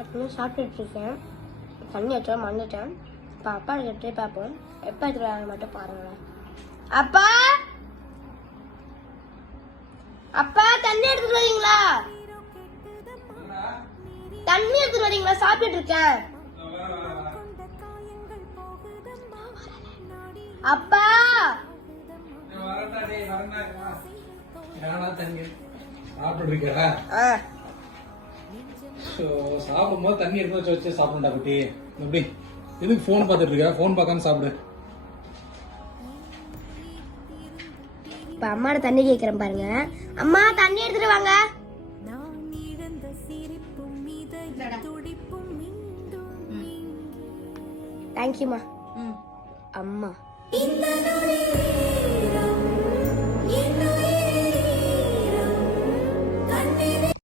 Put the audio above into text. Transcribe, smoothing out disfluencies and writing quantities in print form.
அப்படின்னு சாப்பிட்டுட்டு இருக்கேன். தண்ணி வச்சா மறந்துட்டேன். இப்போ அப்பா கிட்டே பார்ப்போம். எப்போ எடுத்துருவாங்க மட்டும் பாருங்களேன். அப்பா அப்பா தண்ணி எடுத்துட்டு வரீங்களா? தண்ணி எடுத்துட்டு வரீங்களா? சாப்பிட்டுட்டு இருக்கேன். அப்பா சாப்பிடும்போது தண்ணி எடுத்து வச்சு சாப்பிடுண்டா குட்டி. எப்படி எதுக்கு போன் பார்த்துட்டு இருக்க? போன் பார்க்காம சாப்பிடு. இப்ப அம்மாட தண்ணி கேட்கிறேன் பாருங்க. அம்மா தண்ணி எடுத்துட்டு வாங்க. தேங்க்யூமா. அம்மா